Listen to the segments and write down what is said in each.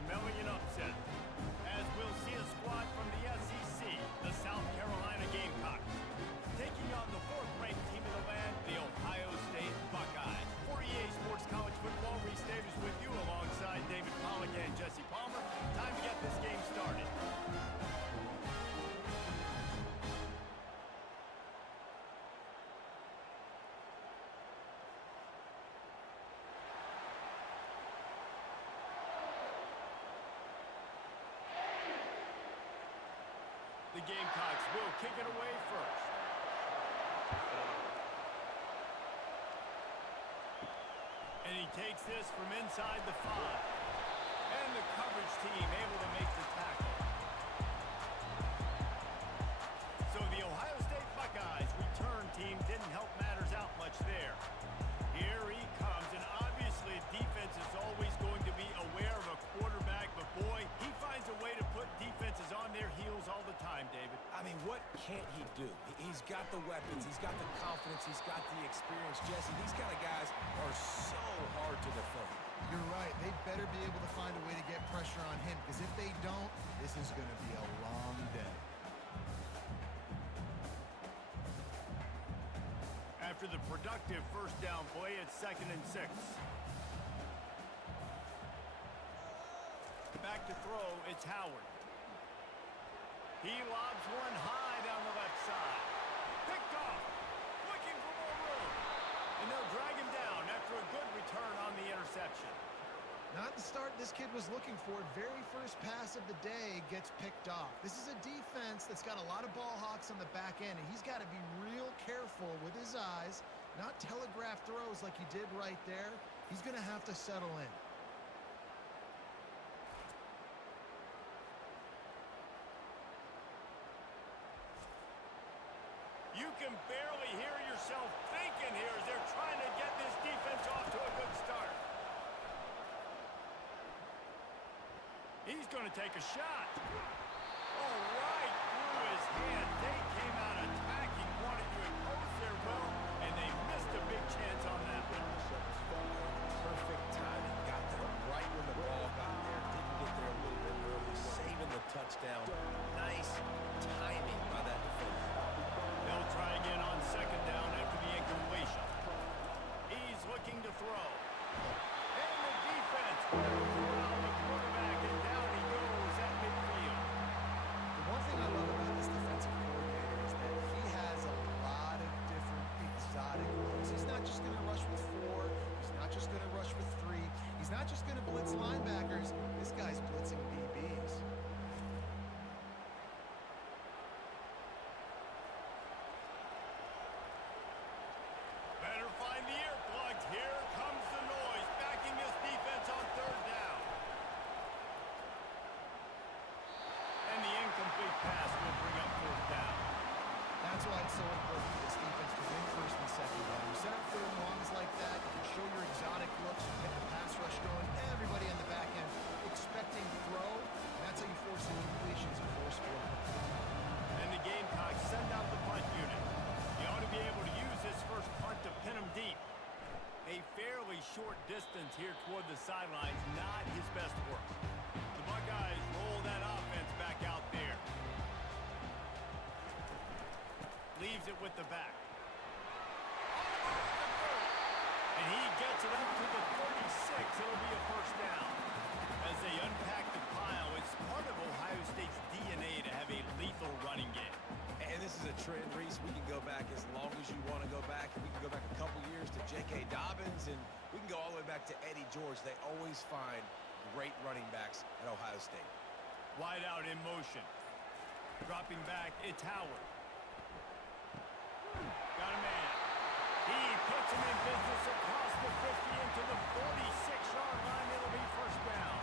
smelling an upset, as we'll see a squad from the SEC, the South Carolina Gamecocks, taking on the fourth-ranked team in the land, the Ohio State Buckeyes. For EA Sports College Football, Reese Davis with you alongside David Pollack and Jesse Palmer. Time to get this game started. The Gamecocks will kick it away first. And he takes this from inside the 5. And the coverage team able to make the tackle. So the Ohio State Buckeyes return team didn't help matters out much there. Here he comes, and obviously defense is always going to be aware of a quarterback, but boy, he finds a way to put defenses on their heels all the time, David. I mean, what can't he do? He's got the weapons, he's got the confidence, he's got the experience. Jesse, these kind of guys are so hard to defend. You're right. They better be able to find a way to get pressure on him, because if they don't, this is going to be a long day. After the productive first down play, it's 2nd and 6. Back to throw, it's Howard. He lobs one high down the left side. Picked off, looking for more room. And they'll drag him down after a good return on the interception. Not the start this kid was looking for. Very first pass of the day gets picked off. This is a defense that's got a lot of ball hawks on the back end, and he's got to be real careful with his eyes, not telegraph throws like he did right there. He's going to have to settle in. You can barely hear yourself thinking here as they're trying to get this defense off to a good start. He's going to take a shot. Oh, right through his hand. They came out attacking, wanted to impose their will, and they missed a big chance on that one. Perfect timing. Got there right when the ball got there. Didn't get there a little bit early. Saving the touchdown. Nice timing by that defender. They'll try again on 2nd down after the incompletion. He's looking to throw. And the defense wears around the quarterback, and down he goes at midfield. The one thing I love about this defensive coordinator is that he has a lot of different exotic looks. He's not just going to rush with 4. He's not just going to rush with 3. He's not just going to blitz linebackers. This guy's blitzing DBs. Better find the earplugs. Here comes the noise, backing this defense on 3rd down. And the incomplete pass will bring up 4th down. That's why it's so important for this defense to win 1st and 2nd down. You set up 3rd and longs like that, you can show your exotic looks, you get the pass rush going, everybody on the back end expecting throw, and that's how you force incompletions and force 4. And the Gamecocks send out the punt unit. He ought to be able to use this first punt to pin him deep. A fairly short distance here toward the sidelines, not his best work. The Buckeyes roll that offense back out there. Leaves it with the back. And he gets it up to the 36. It'll be a 1st down. As they unpack the pile, it's part of Ohio State's DNA to have a lethal running game. And this is a trend, Reese. We can go back as long as you want to go back. We can go back a couple years to J.K. Dobbins, and we can go all the way back to Eddie George. They always find great running backs at Ohio State. Wide out in motion. Dropping back, it's Howard. Got a man. He puts him in business across the 50 into the 46-yard line. It'll be 1st down.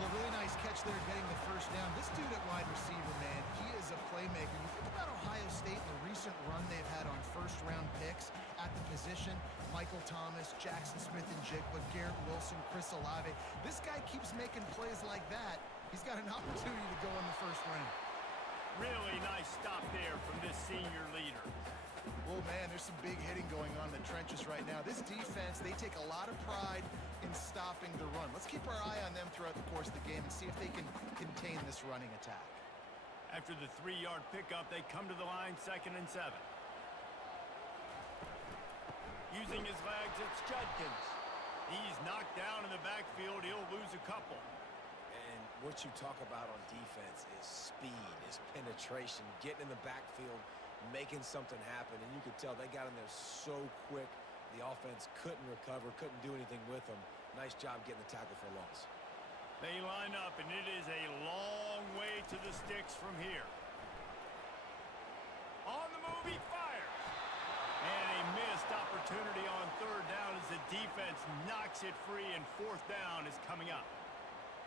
Well, really nice catch there getting the 1st down. This dude at wide receiver, man, he is a playmaker. You think about Ohio State and the recent run they've had on 1st-round picks at the position. Michael Thomas, Jackson Smith-Njigba, Garrett Wilson, Chris Olave. This guy keeps making plays like that. He's got an opportunity to go in the 1st round. Really nice stop there from this senior leader. Oh, man, there's some big hitting going on in the trenches right now. This defense, they take a lot of pride in stopping the run. Let's keep our eye on them throughout the course of the this running attack. After the 3-yard pickup, they come to the line 2nd and 7. Using his legs, it's Judkins. He's knocked down in the backfield. He'll lose a couple. And what you talk about on defense is speed, is penetration, getting in the backfield, making something happen. And you could tell they got in there so quick. The offense couldn't recover, couldn't do anything with them. Nice job getting the tackle for a loss. They line up, and it is a long way to the sticks from here. On the move, he fires. And a missed opportunity on 3rd down as the defense knocks it free, and 4th down is coming up.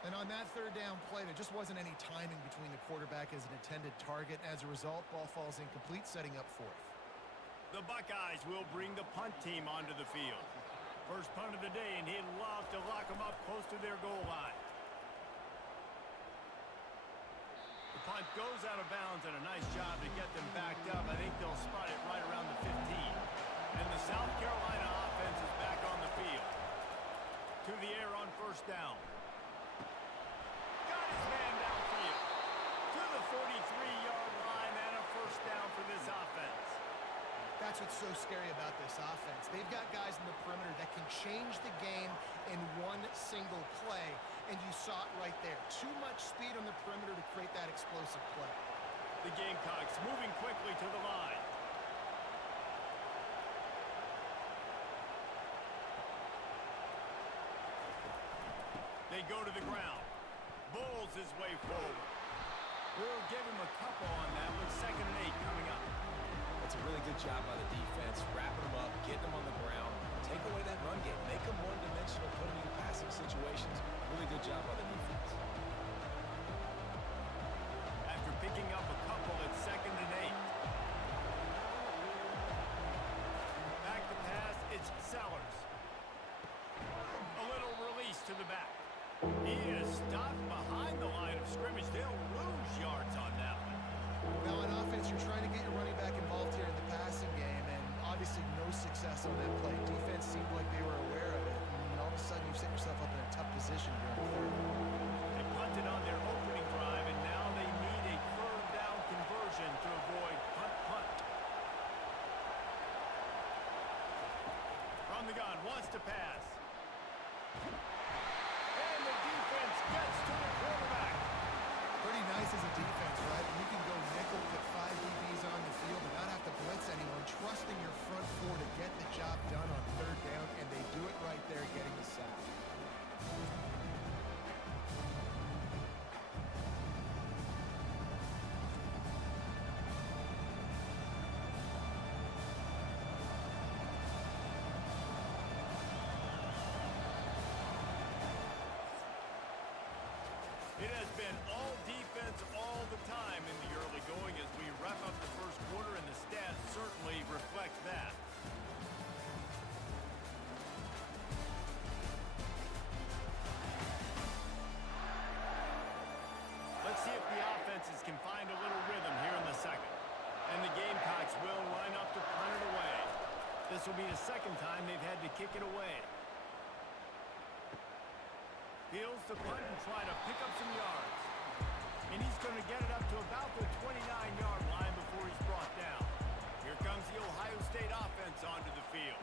And on that 3rd down play, there just wasn't any timing between the quarterback as an intended target. As a result, ball falls incomplete, setting up 4th. The Buckeyes will bring the punt team onto the field. First punt of the day, and he'd love to lock them up close to their goal line. The punt goes out of bounds, and a nice job to get them backed up. I think they'll spot it right around the 15. And the South Carolina offense is back on the field. To the air on 1st down. Got his man downfield. To the 43-yard line, and a 1st down for this offense. That's what's so scary about this offense. They've got guys in the perimeter that can change the game in one single play, and you saw it right there. Too much speed on the perimeter to create that explosive play. The Gamecocks moving quickly to the line. They go to the ground. Bulls his way forward. We'll give him a couple on that with 2nd and 8 coming up. That's a really good job by the defense, wrapping them up, getting them on the ground, take away that run game, make them one-dimensional, put them in passing situations. Really good job by the defense. After picking up a couple at 2nd and 8. Back to pass, it's Sellers. A little release to the back. He is stopped behind the line of scrimmage. They'll lose yards on that one. Now, on offense, you're trying to get your running back involved here in the passing game, and obviously no success on that play. Defense seemed like they were aware of it, and all of a sudden you've set yourself up in a tough position here in 3rd. They punted on their opening drive, and now they need a 3rd down conversion to avoid punt. From the gun, wants to pass. And the defense gets to the quarterback. Pretty nice as a defense, right? You can go nickel, put 5 DBs on the field and not have to blitz anyone, trusting your front 4 to get the job done on 3rd down, and they do it right there, getting the sack. It has been all defense all the time in the early going as we wrap up the 1st quarter, and the stats certainly reflect that. Let's see if the offenses can find a little rhythm here in the 2nd. And the Gamecocks will line up to punt it away. This will be the 2nd time they've had to kick it away. Fields to punt and try to pick up some yards. And he's going to get it up to about the 29-yard line before he's brought down. Here comes the Ohio State offense onto the field.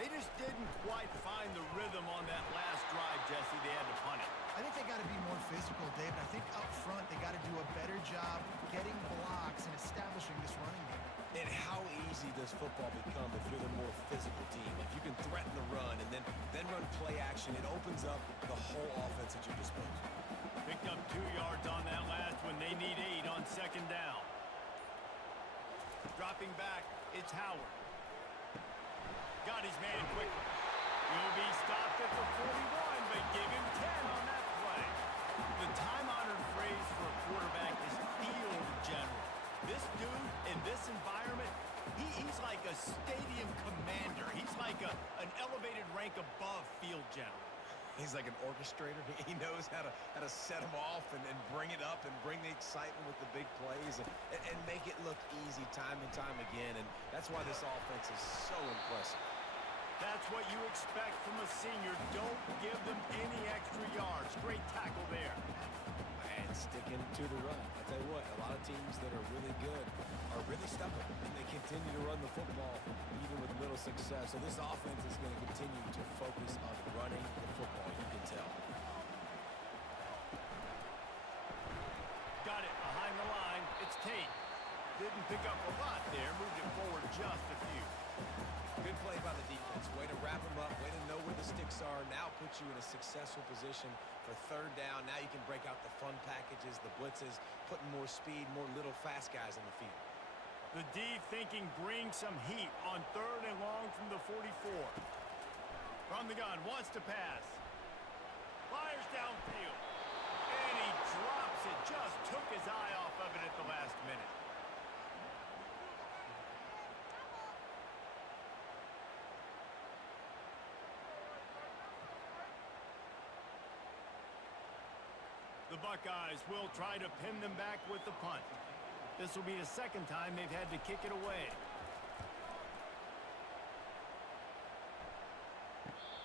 They just didn't quite find the rhythm on that last drive, Jesse. They had to punt it. I think they got to be more physical, David. I think up front they got to do a better job getting blocks and establishing this running game. And how easy does football become if you're the more physical team? If you can threaten the run and then run play action, it opens up the whole offense at your disposal. Picked up 2 yards on that last one. They need 8 on 2nd down. Dropping back, it's Howard. Got his man quickly. He'll be stopped at the 41, but give him 10 on that play. The time-honored phrase for a quarterback is field general. This dude in this environment, he's like a stadium commander. He's like an elevated rank above field general. He's like an orchestrator. He knows how to set them off and bring it up and bring the excitement with the big plays and make it look easy time and time again. And that's why this offense is so impressive. That's what you expect from a senior. Don't give them any extra yards. Great tackle there. And sticking to teams that are really good are really stubborn, and they continue to run the football even with little success. So this offense is going to continue to focus on running the football, you can tell. Got it behind the line. It's Tate. Didn't pick up a lot there. Moved it forward just a few. Good play by the defense. Way to wrap them up. Way to know where the sticks are. Now puts you in a successful position for third down. Now you can break out the fun packages, the blitzes, putting more speed, more little fast guys in the field. The D thinking bring some heat on 3rd and long from the 44. From the gun, wants to pass. Fires downfield. And he drops it. Just took his eye off of it at the last minute. The Buckeyes will try to pin them back with the punt. This will be the second time they've had to kick it away.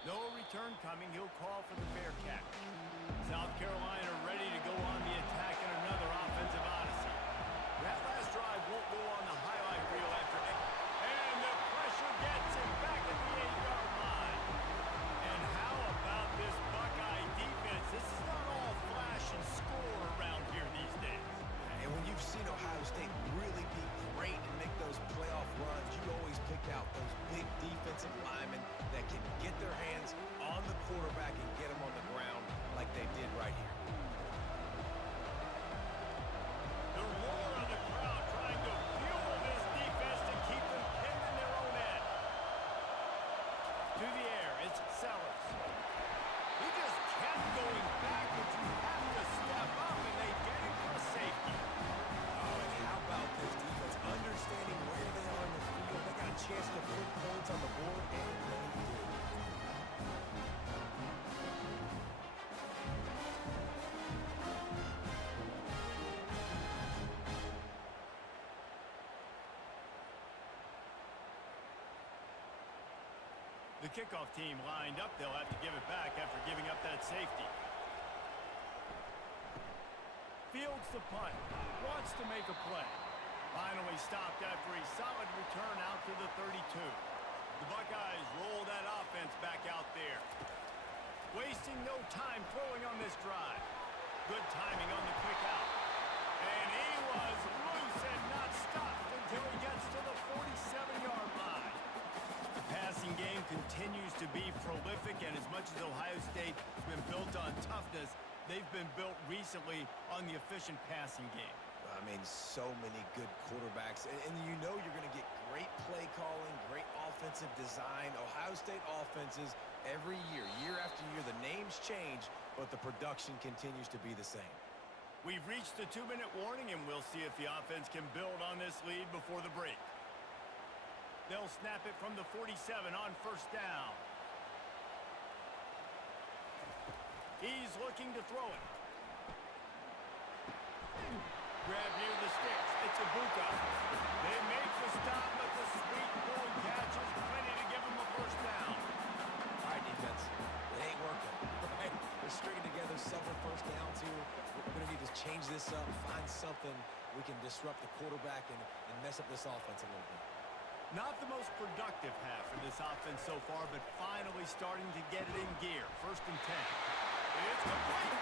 No return coming. He'll call for the fair catch. South Carolina ready to go on the attack in another offensive odyssey. That last drive won't go on the highlight reel after it. And the pressure gets him back at the 8-yard line. And how about this Buckeye defense? This is not all flash and score around here these days. And when you've seen Ohio State really be great and make those playoff runs, you always pick out those big defensive linemen that can get their hands on the quarterback and get him on the ground like they did right here. The roar of the crowd trying to fuel this defense to keep them pinned in their own end. To the air, it's Sellers. He just kept going backwards. You have to step up, and they get him for a safety. Oh, and how about this defense? Understanding where they are in the field. They got a chance to put points on the board, and they did. The kickoff team lined up. They'll have to give it back after giving up that safety. Fields the punt. Wants to make a play. Finally stopped after a solid return out to the 32. The Buckeyes roll that offense back out there. Wasting no time throwing on this drive. Good timing on the quick out. And he was loose and not stopped until he gets to the 47-yard line. The passing game continues to be prolific, and as much as Ohio State has been built on toughness, they've been built recently on the efficient passing game. I mean, so many good quarterbacks, and you know you're going to get great play calling, great offensive design. Ohio State offenses every year, year after year, the names change, but the production continues to be the same. We've reached the 2-minute warning, and we'll see if the offense can build on this lead before the break. They'll snap it from the 47 on 1st down. He's looking to throw it. Grab near the sticks. It's Ibuka. They make the stop, but the sweet pulling catch is plenty to give them a 1st down. All right, defense. It ain't working. Right? We're stringing together several 1st downs here. We're going to need to change this up, find something we can disrupt the quarterback and mess up this offense a little bit. Not the most productive half for this offense so far, but finally starting to get it in gear. 1st and 10. It's complete.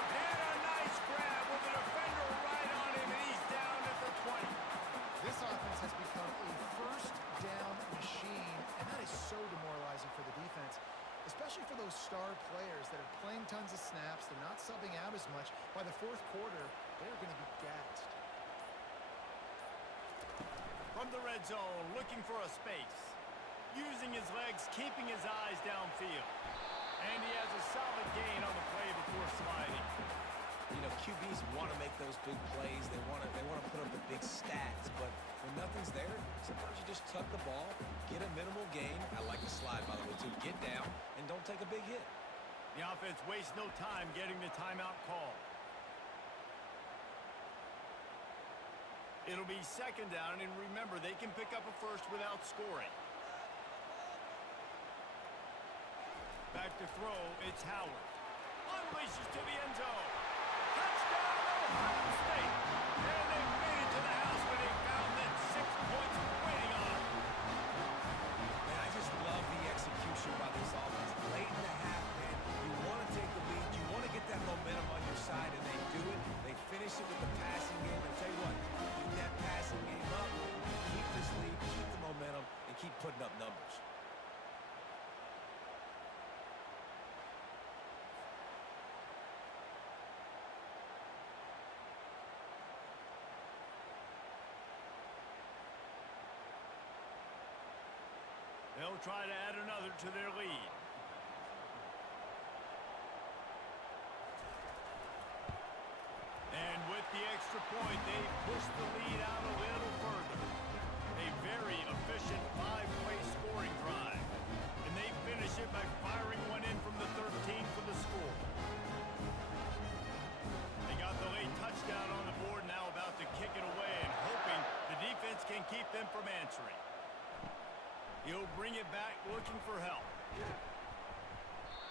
And a nice grab with a defender right on him, and he's down at the 20. This offense has become a 1st down machine, and that is so demoralizing for the defense, especially for those star players that are playing tons of snaps. They're not subbing out as much. By the 4th quarter, they're going to be gassed. From the red zone, looking for a space. Using his legs, keeping his eyes downfield. And he has a solid gain on the play before sliding. You know, QBs want to make those big plays. They want to put up the big stats. But when nothing's there, sometimes you just tuck the ball, get a minimal gain. I like the slide, by the way, too. Get down and don't take a big hit. The offense wastes no time getting the timeout call. It'll be 2nd down, and remember, they can pick up a 1st without scoring. Back to throw, it's Howard. Unleashes to the end zone. Touchdown, Ohio State. And they've They'll try to add another to their lead. And with the extra point, they push the lead out a little further. A very efficient 5-play scoring drive. And they finish it by firing one in from the 13 for the score. They got the late touchdown on the board, now about to kick it away and hoping the defense can keep them from answering. He'll bring it back looking for help.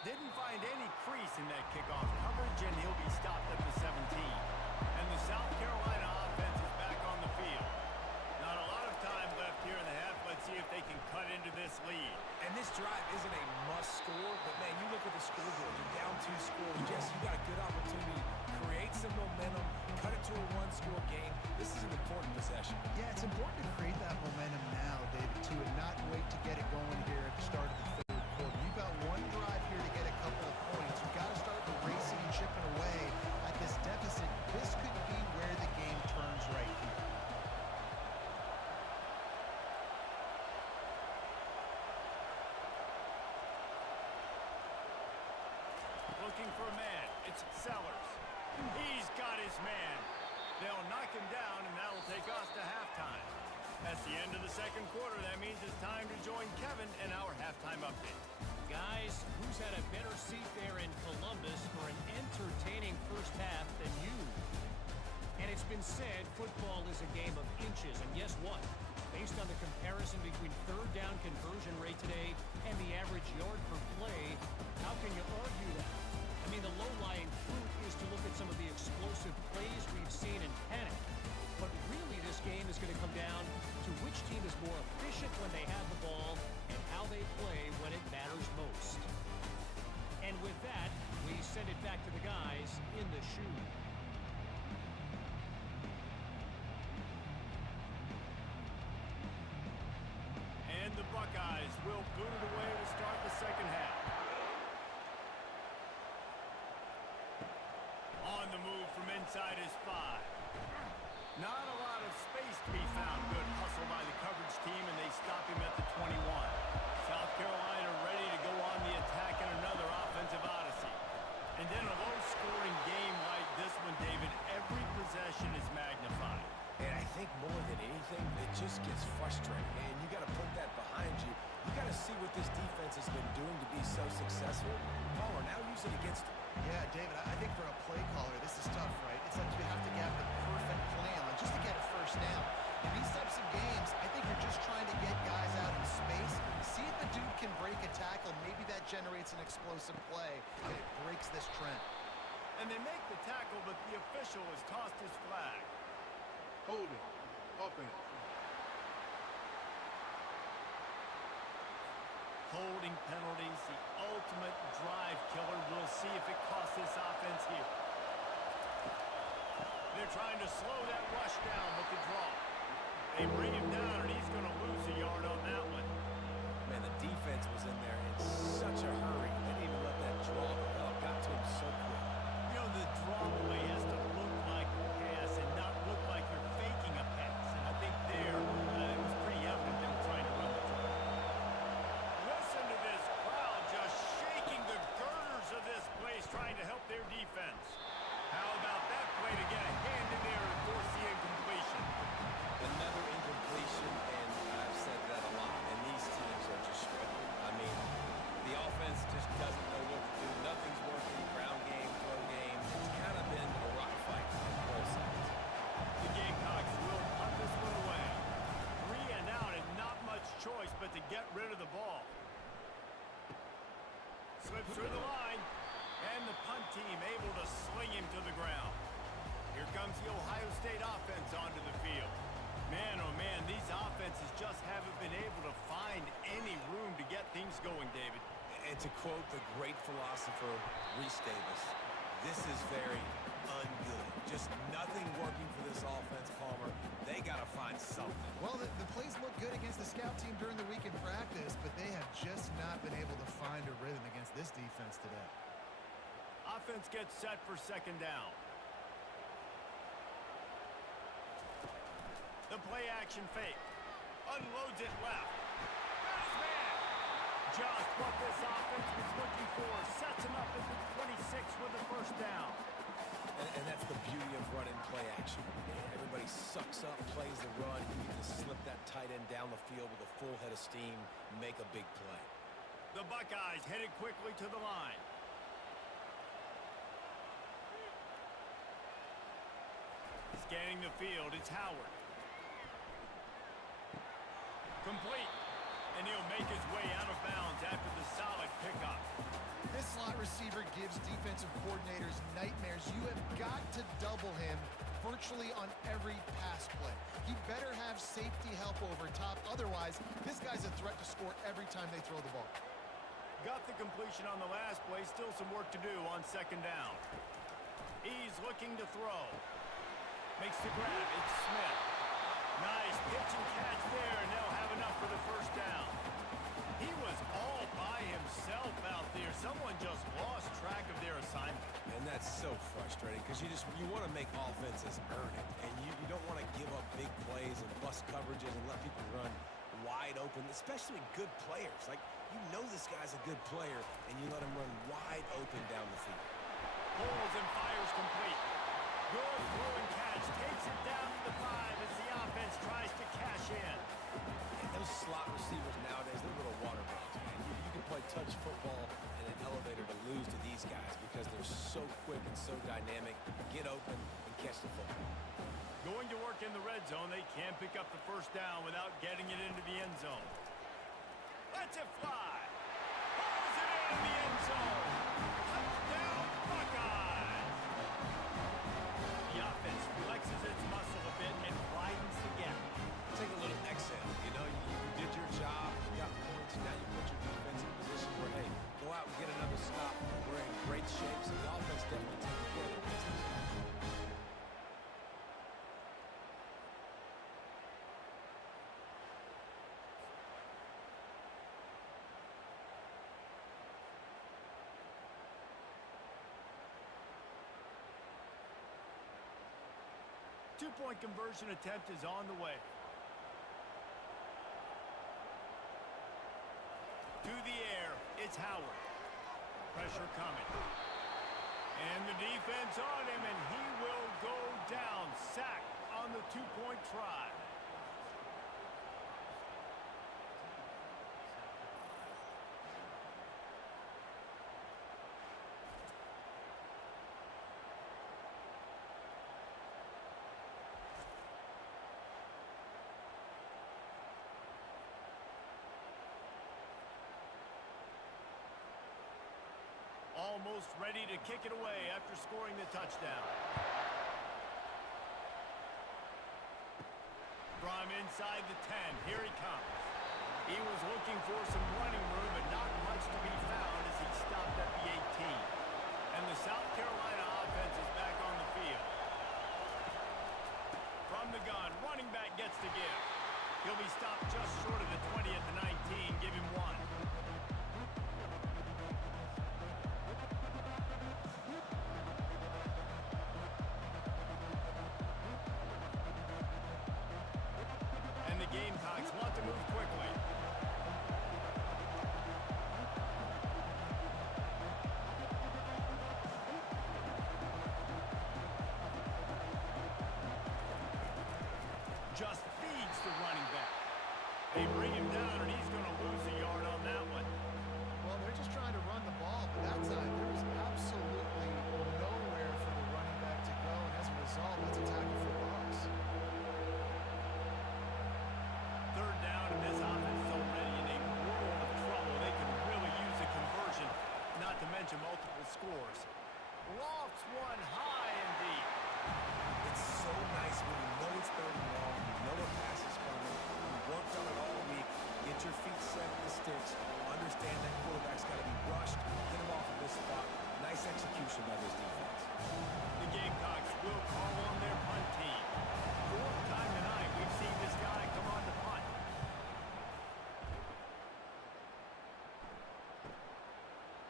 Didn't find any crease in that kickoff coverage, and he'll be stopped at the 17. And the South Carolina offense is back on the field. Not a lot of time left here in the half. Let's see if they can cut into this lead. And this drive isn't a must score, but man, you look at the scoreboard. You're down 2 scores. Jesse, you got a good opportunity. Create some momentum. Cut it to a 1-score game. This is an important possession. Yeah, it's important to create that momentum now, David, too, and not wait to get it going here at the start of the third quarter. You've got one drive here to get a couple of points. You've got to start racing and chipping away at this deficit. This could be where the game turns right here. Looking for a man. It's Sellers. He's got his man. They'll knock him down, and that'll take us to halftime. That's the end of the second quarter. That means it's time to join Kevin in our halftime update. Guys, who's had a better seat there in Columbus for an entertaining first half than you? And it's been said football is a game of inches, and guess what? Based on the comparison between third down conversion rate today and the average yard per play, how can you argue that? I mean, the low-lying fruit is to look at some of the explosive plays we've seen and panic. But really, this game is going to come down to which team is more efficient when they have the ball and how they play when it matters most. And with that, we send it back to the guys in the shoe. And the Buckeyes will boot it away to start the second half. On the move from inside his 5. Not a lot of space to be found. Good hustle by the coverage team, and they stop him at the 21. South Carolina ready to go on the attack in another offensive odyssey. And then a low-scoring game like this one, David, every possession is magnified. And I think more than anything, it just gets frustrating. And you got to put that behind you. You got to see what this defense has been doing to be so successful. Power, now use it against them. Yeah, David, I think for a play caller, this is tough, right? It's like you have to get the perfect plan just to get a first down. In these types of games, I think you're just trying to get guys out in space, see if the dude can break a tackle. Maybe that generates an explosive play, and it breaks this trend. And they make the tackle, but the official has tossed his flag. Holding. Offense. Holding penalties, the ultimate drive killer. We'll see if it costs this offense here. They're trying to slow that rush down with the draw. They bring him down, and he's going to lose a yard on that one. Man, the defense was in there in such a hurry. They didn't even let that draw develop. Got to him so quick. You know, the draw play has to look like a pass and not look like you're faking a pass. And I think there, it was pretty evident they were trying to run the draw. Listen to this crowd just shaking the girders of this place, trying to help their defense. How about that play to get a hand in there and force the incompletion? Another incompletion, and I've said that a lot, and these teams are just struggling. I mean, the offense just doesn't know what to do. Nothing's working. Ground game, throw game. It's kind of been a rock fight on both sides. The Gamecocks will punt this one away. 3 and out, and not much choice but to get rid of the ball. Slips through the line, and the punt team able to sling him to the ground. Here comes the Ohio State offense onto the field. Man, oh man, these offenses just haven't been able to find any room to get things going, David. And to quote the great philosopher, Reese Davis, this is very ungood. Just nothing working for this offense, Palmer. They got to find something. Well, the plays look good against the scout team during the week in practice, but they have just not been able to find a rhythm against this defense today. Offense gets set for second down. The play action fake. Unloads it left. Got his man. Just what this offense was looking for. Sets him up at the 26 with the first down. And that's the beauty of run and play action. Everybody sucks up, plays the run. You can slip that tight end down the field with a full head of steam, make a big play. The Buckeyes headed quickly to the line. Scanning the field, it's Howard. Complete. And he'll make his way out of bounds after the solid pickup. This slot receiver gives defensive coordinators nightmares. You have got to double him virtually on every pass play. He better have safety help over top. Otherwise, this guy's a threat to score every time they throw the ball. Got the completion on the last play. Still some work to do on second down. He's looking to throw. Makes the grab. It's Smith. Nice pitch and catch there, and they'll have enough for the first down. He was all by himself out there. Someone just lost track of their assignment. And that's so frustrating because you want to make offenses earn it. And you don't want to give up big plays and bust coverages and let people run wide open, especially good players. Like, you know this guy's a good player, and you let him run wide open down the field. Pulls and fires complete. Good throw and catch. Takes it down to the 5 as the offense tries to cash in. And those slot receivers nowadays, they're little water boys, man. You can play touch football in an elevator to lose to these guys because they're so quick and so dynamic. Get open and catch the football. Going to work in the red zone. They can't pick up the first down without getting it into the end zone. Lets it fly. Pulls it in the end zone. Touchdown, Buckeyes. The offense flexes its muscle a bit and widens the gap. Take a little exhale. You know, you did your job. You got points. Now you put your defense in a position where, hey, go out and get another stop. We're in great shape, so the offense definitely taking care of their business. 2-point conversion attempt is on the way. To the air, it's Howard. Pressure coming. And the defense on him, and he will go down. Sacked on the 2-point try. Almost ready to kick it away after scoring the touchdown. From inside the 10, here he comes. He was looking for some running room, but not much to be found as he stopped at the 18. And the South Carolina offense is back on the field. From the gun, running back gets the give. He'll be stopped just short of the 20 at the 19, give him 1. Gamecocks want to move quickly. Just feeds the running back. They bring him down, and he's going to lose a yard on that one. Well, they're just trying to run the ball, but that time there was absolutely nowhere for the running back to go, and as a result, that's a tackle for loss. Third down, and this offense is already in a world of trouble. They can really use a conversion, not to mention multiple scores. Lofts one high and deep. It's so nice when you know it's third and long, you know a pass is coming, you worked on it all week, get your feet set at the sticks, understand that quarterback's got to be rushed, get him off of this spot. Nice execution by this defense. The Gamecocks will call on their punt team. Fourth time tonight we've seen this guy come on to punt.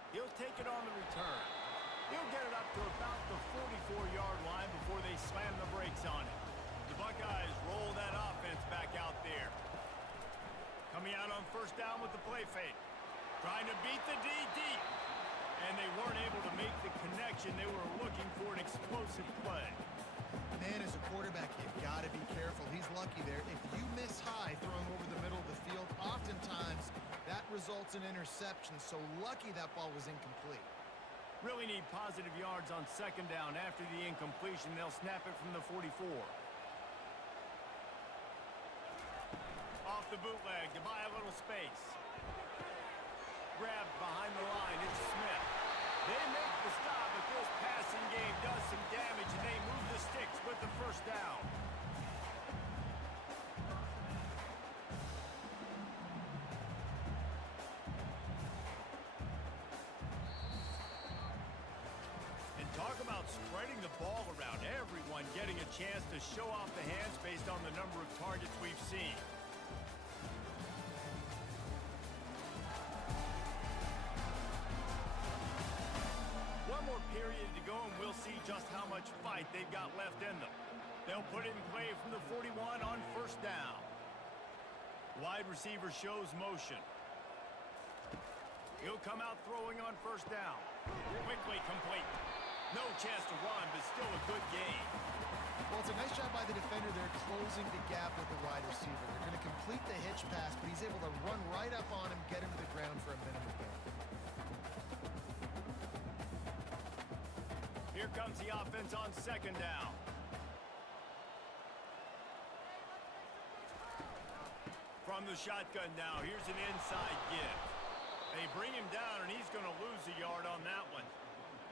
He'll take it on the return. He'll get it up to about the 44-yard line before they slam the brakes on it. The Buckeyes roll that offense back out there. Coming out on first down with the play fake. Trying to beat the D deep. And they weren't able to make the connection. They were looking for an explosive play. Man, as a quarterback, you've got to be careful. He's lucky there. If you miss high throwing over the middle of the field, oftentimes that results in interception. So lucky that ball was incomplete. Really need positive yards on second down. After the incompletion, they'll snap it from the 44. Off the bootleg to buy a little space. Grabbed behind the line. It's Smith. They make the stop, but this passing game does some damage, and they move the sticks with the first down. And talk about spreading the ball around. Everyone getting a chance to show off the hands based on the number of targets we've seen. One more period to go, and we'll see just how much fight they've got left in them. They'll put it in play from the 41 on first down. Wide receiver shows motion. He'll come out throwing on first down. Quickly complete. No chance to run, but still a good gain. Well, it's a nice job by the defender there closing the gap with the wide receiver. They're going to complete the hitch pass, but he's able to run right up on him, get him to the ground for a minimum gain. Here comes the offense on second down. From the shotgun now, here's an inside give. They bring him down, and he's going to lose a yard on that one.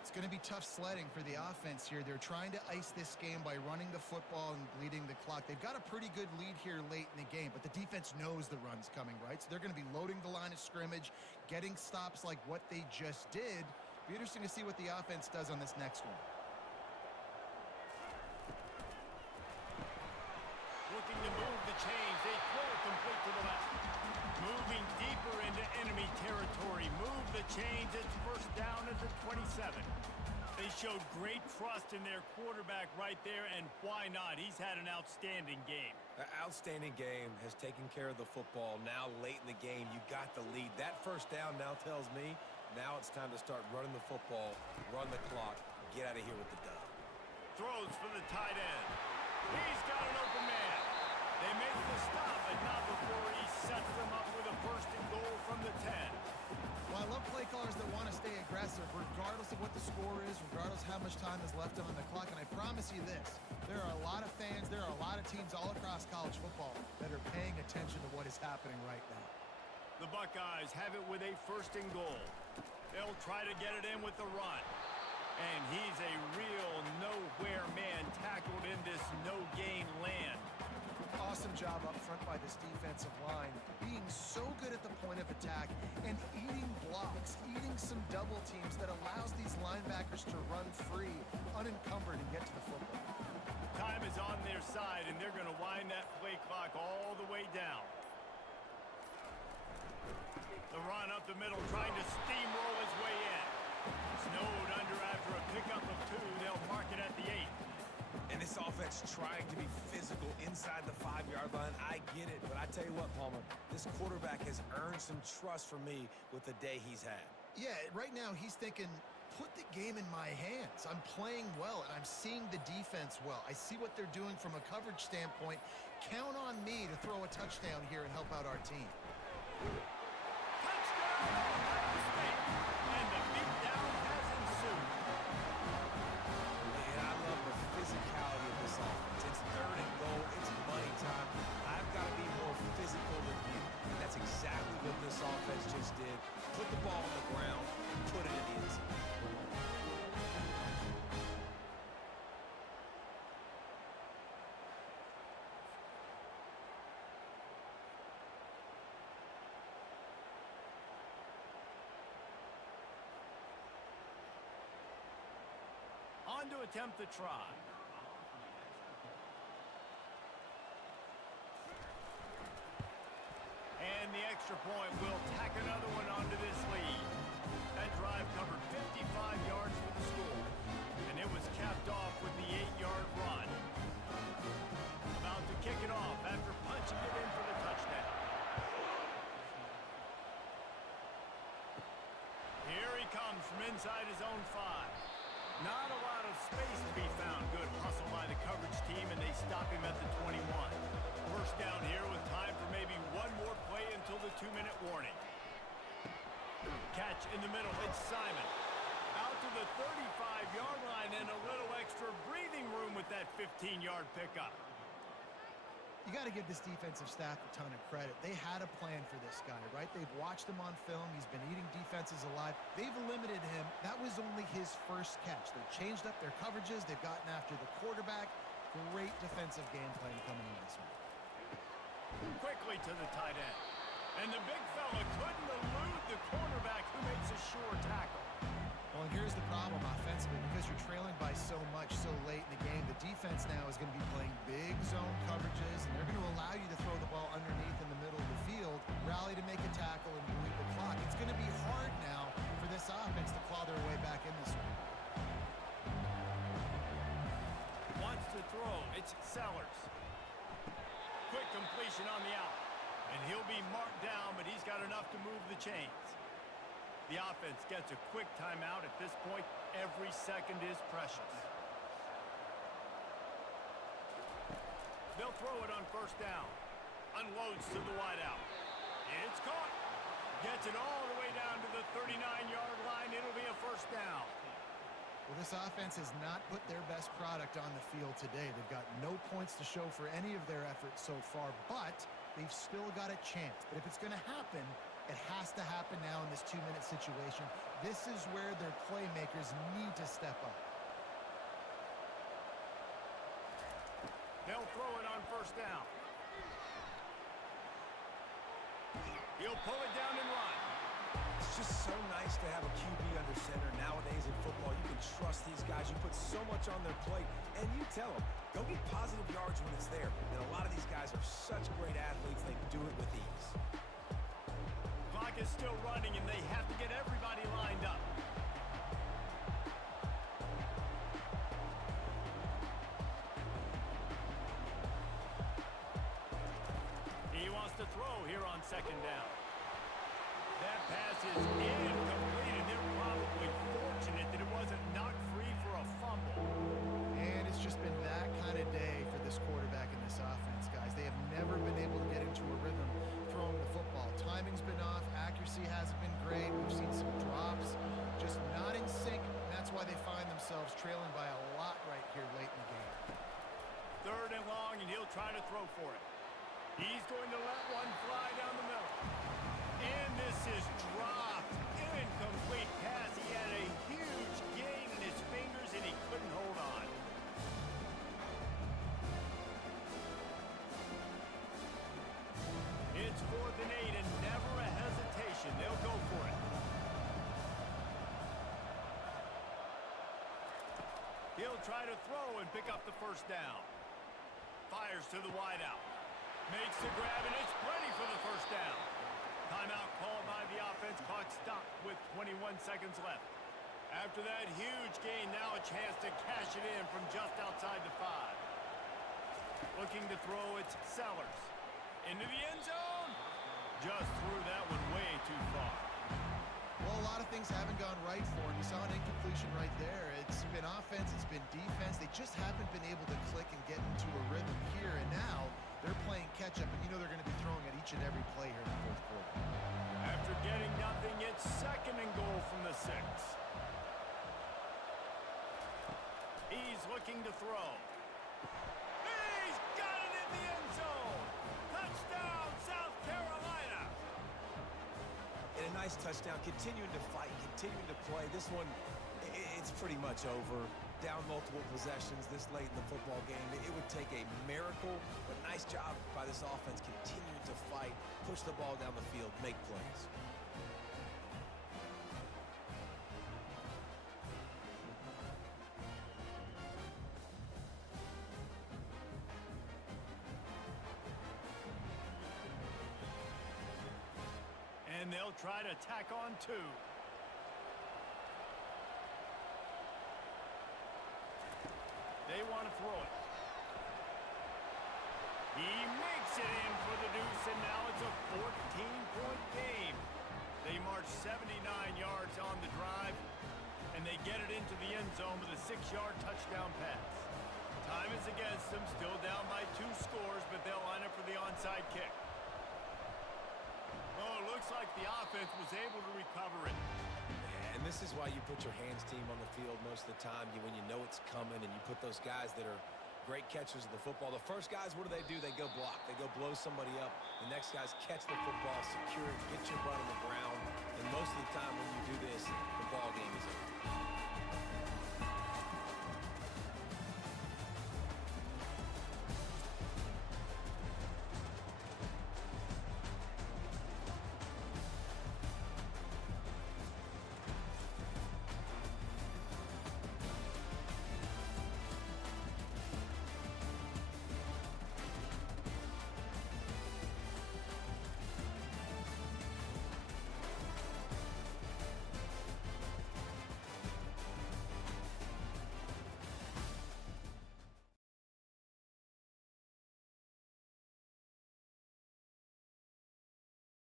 It's going to be tough sledding for the offense here. They're trying to ice this game by running the football and bleeding the clock. They've got a pretty good lead here late in the game, but the defense knows the run's coming, right? So they're going to be loading the line of scrimmage, getting stops like what they just did. Be interesting to see what the offense does on this next one. Looking to move the chains. They throw it complete to the left. Moving deeper into enemy territory. Move the chains. It's first down at the 27. They showed great trust in their quarterback right there, and why not? He's had an outstanding game. An outstanding game, has taken care of the football. Now late in the game, you got the lead. That first down now tells me now it's time to start running the football, run the clock, get out of here with the dub. Throws for the tight end. He's got an open man. They make the stop, but not before he sets them up with a first and goal from the 10. Well, I love play callers that want to stay aggressive regardless of what the score is, regardless of how much time is left on the clock. And I promise you this, there are a lot of fans, there are a lot of teams all across college football that are paying attention to what is happening right now. The Buckeyes have it with a first and goal. They'll try to get it in with the run. And he's a real nowhere man tackled in this no-gain land. Awesome job up front by this defensive line, being so good at the point of attack and eating blocks, eating some double teams that allows these linebackers to run free, unencumbered, and get to the football. Time is on their side, and they're going to wind that play clock all the way down. The run up the middle, trying to steamroll his way in. Snowed under after a pickup of 2. They'll mark it at the 8. And this offense trying to be physical inside the 5-yard line. I get it, but I tell you what, Palmer, this quarterback has earned some trust from me with the day he's had. Yeah, right now he's thinking, put the game in my hands. I'm playing well, and I'm seeing the defense well. I see what they're doing from a coverage standpoint. Count on me to throw a touchdown here and help out our team. Touchdown, Ohio State! And the beatdown has ensued. And I love the physicality of this offense. It's third and goal. It's money time. I've got to be more physical than you. And that's exactly what this offense just did. Put the ball on the ground, put it in the end zone. On to attempt the try. And the extra point will tack another one onto this lead. That drive covered 55 yards for the score. And it was capped off with the 8-yard run. About to kick it off after punching it in for the touchdown. inside his own 5. Not a lot of space to be found. Good hustle by the coverage team, and they stop him at the 21. First down here with time for maybe one more play until the 2-minute warning. Catch in the middle. It's Simon. Out to the 35-yard line and a little extra breathing room with that 15-yard pickup. You got to give this defensive staff a ton of credit. They had a plan for this guy, right? They've watched him on film. He's been eating defenses alive. They've limited him. That was only his first catch. They've changed up their coverages. They've gotten after the quarterback. Great defensive game plan coming in this one. Quickly to the tight end. And the big fella couldn't elude the cornerback who makes a sure tackle. Well, and here's the problem offensively. Because you're trailing by so much so late in the game, the defense now is going to be playing big zone coverages, and they're going to allow you to throw the ball underneath in the middle of the field, rally to make a tackle, and bleed the clock. It's going to be hard now for this offense to claw their way back in this one. Wants to throw. It's Sellers. Quick completion on the out. And he'll be marked down, but he's got enough to move the chains. The offense gets a quick timeout. At this point, every second is precious. They'll throw it on first down. Unloads to the wideout. It's caught. Gets it all the way down to the 39-yard line. It'll be a first down. Well, this offense has not put their best product on the field today. They've got no points to show for any of their efforts so far, but they've still got a chance. But if it's going to happen, it has to happen now in this 2-minute situation. This is where their playmakers need to step up. They'll throw it on first down. He'll pull it down and run. It's just so nice to have a QB under center. Nowadays in football, you can trust these guys. You put so much on their plate, and you tell them, go get positive yards when it's there. And a lot of these guys are such great athletes, they do it with ease. Clock is still running, and they have to get everybody lined up. He wants to throw here on second down. That pass is incomplete, and they're probably fortunate that it wasn't knocked free for a fumble. And it's just been that kind of day for this quarterback in this offense, guys. They have never been able to get into a rhythm throwing the football. Timing's been off. Accuracy hasn't been great. We've seen some drops. Just not in sync. And that's why they find themselves trailing by a lot right here late in the game. Third and long, and he'll try to throw for it. He's going to let one fly down the middle. And this is dropped. Incomplete pass. He had a huge gain in his fingers, and he couldn't hold on. It's 4th and 8, and never a hesitation. They'll go for it. He'll try to throw and pick up the first down. Fires to the wideout. Makes the grab, and it's plenty for the first down. Timeout called by the offense. Clock stopped with 21 seconds left. After that huge gain, now a chance to cash it in from just outside the 5. Looking to throw, it's Sellers. Into the end zone. Just threw that one way too far. Well, a lot of things haven't gone right for him. You saw an incompletion right there. It's been offense, it's been defense. They just haven't been able to click and get into a rhythm here. And now they're playing catch-up, and you know they're going to be throwing at each and every play here in the fourth quarter. After getting nothing, it's 2nd and goal from the 6. He's looking to throw. He's got it in the end zone. Touchdown, South Carolina. And a nice touchdown, continuing to fight, continuing to play. This one, it's pretty much over. Down multiple possessions this late in the football game. It would take a miracle, but nice job by this offense continuing to fight, push the ball down the field, make plays. And they'll try to tack on 2. They want to throw it. He makes it in for the deuce, and now it's a 14-point game. They march 79 yards on the drive. and they get it into the end zone with a 6-yard touchdown pass. Time is against them, still down by 2 scores, but they'll line up for the onside kick. Oh, it looks like the offense was able to recover it. And this is why you put your hands team on the field most of the time, when you know it's coming, and you put those guys that are great catchers of the football. The first guys, what do? They go block. They go blow somebody up. The next guys catch the football, secure it, get your butt on the ground. And most of the time when you do this, the ball game is over.